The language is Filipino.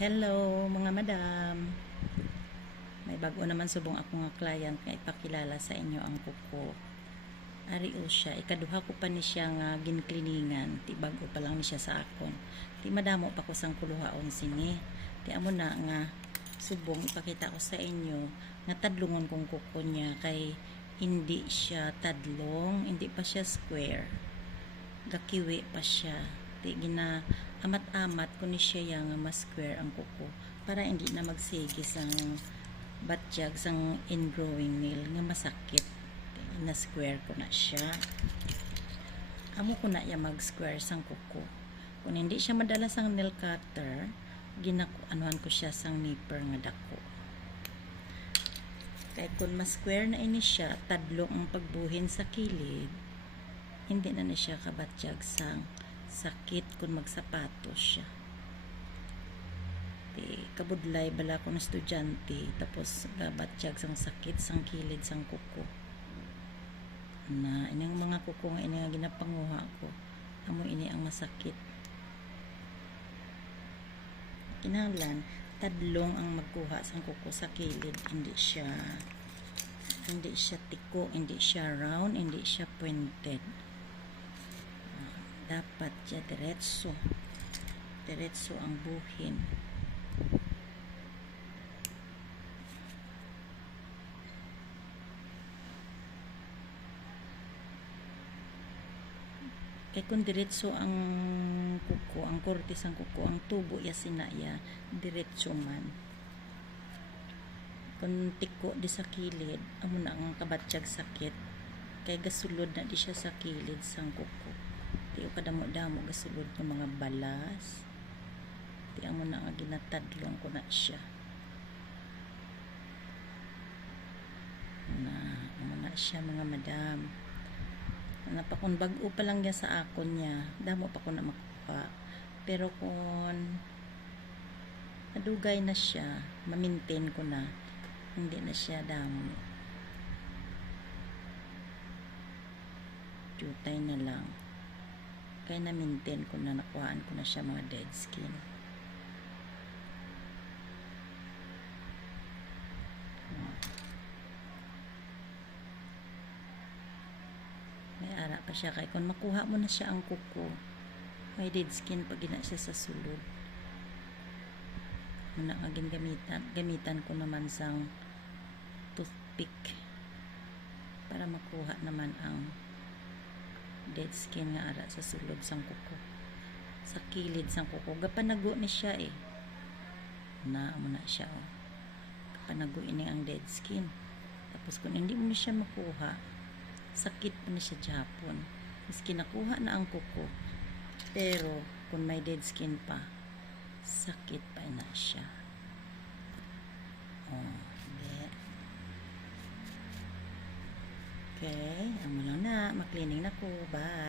Hello mga madam. May bago naman subong ako nga client nga ipakilala sa inyo ang kuko. Ari o siya, ikaduha ko pa ni siya nga ginkliningan, ti bago pa lang ni siya sa akon. Ti madamo pa ko sang kuluhaon sini. Ti amo na nga subong ipakita ko sa inyo nga tadlungon kong kuko niya kay hindi siya tadlong, hindi pa siya square. Gakiwi pa siya. Ti gina amat-amat kung ni siya yang mas square ang kuko para hindi na magsigi sang batyag sang ingrowing nail nga masakit. Na square ko na siya. Amo ko na ya mag square sang kuko. Kung hindi siya madala sang nail cutter ginaku anuhan ko siya sang nipper nga dako. Kaya kung mas square na ini siya tadlong ang pagbuhin sa kilid hindi na na siya kabatyag sang sakit kung magsapatos siya. Di, kabudlay bala ko estudyante tapos gabatyag sang sakit sang kilid sang kuko. Na ining mga kuko nga ini nga ginapanguha ko. Amo ini ang masakit. Kinahanglan tadlong ang magkuha sang kuko sa kilid. Hindi siya hindi siya tiko hindi siya round hindi siya pointed dapat siya diretso. Diretso ang buhin. Kay kung diretso ang kuko ang kortis ang kuko ang tubo ya sinaya diretso man. Kung tiko di sa kilid amo na ang kabatyag sakit kay gasulod na di siya sa kilid sang kuko ti o kadamo-damo gasulod ng mga balas. Ti amo na nga ginatadlong ko na siya. Na amo na siya mga madam. Na pa kung bag-o pa lang niya sa akon niya. Damo pa ko na makuha. Pero kung nadugay na siya mamintain ko na. Hindi na siya damo. Jutay na lang kaya na-maintain ko na nakuhaan ko na siya mga dead skin. May ara pa siya. Kay kung makuha mo na siya ang kuko may dead skin pag gina siya sa sulod. Muna nga gamitan gamitan ko naman sang toothpick para makuha naman ang dead skin nga ara sa sulod sang kuko. Sa kilid sang kuko. Gapanago ni siya eh. Na amo na siya oh. Gapanago ini ang dead skin. Tapos kung hindi mo siya makuha sakit pa na siya Japon. Maski nakuha na ang kuko pero kung may dead skin pa sakit pa na siya. Oh hindi okay amo na maklining na ko bye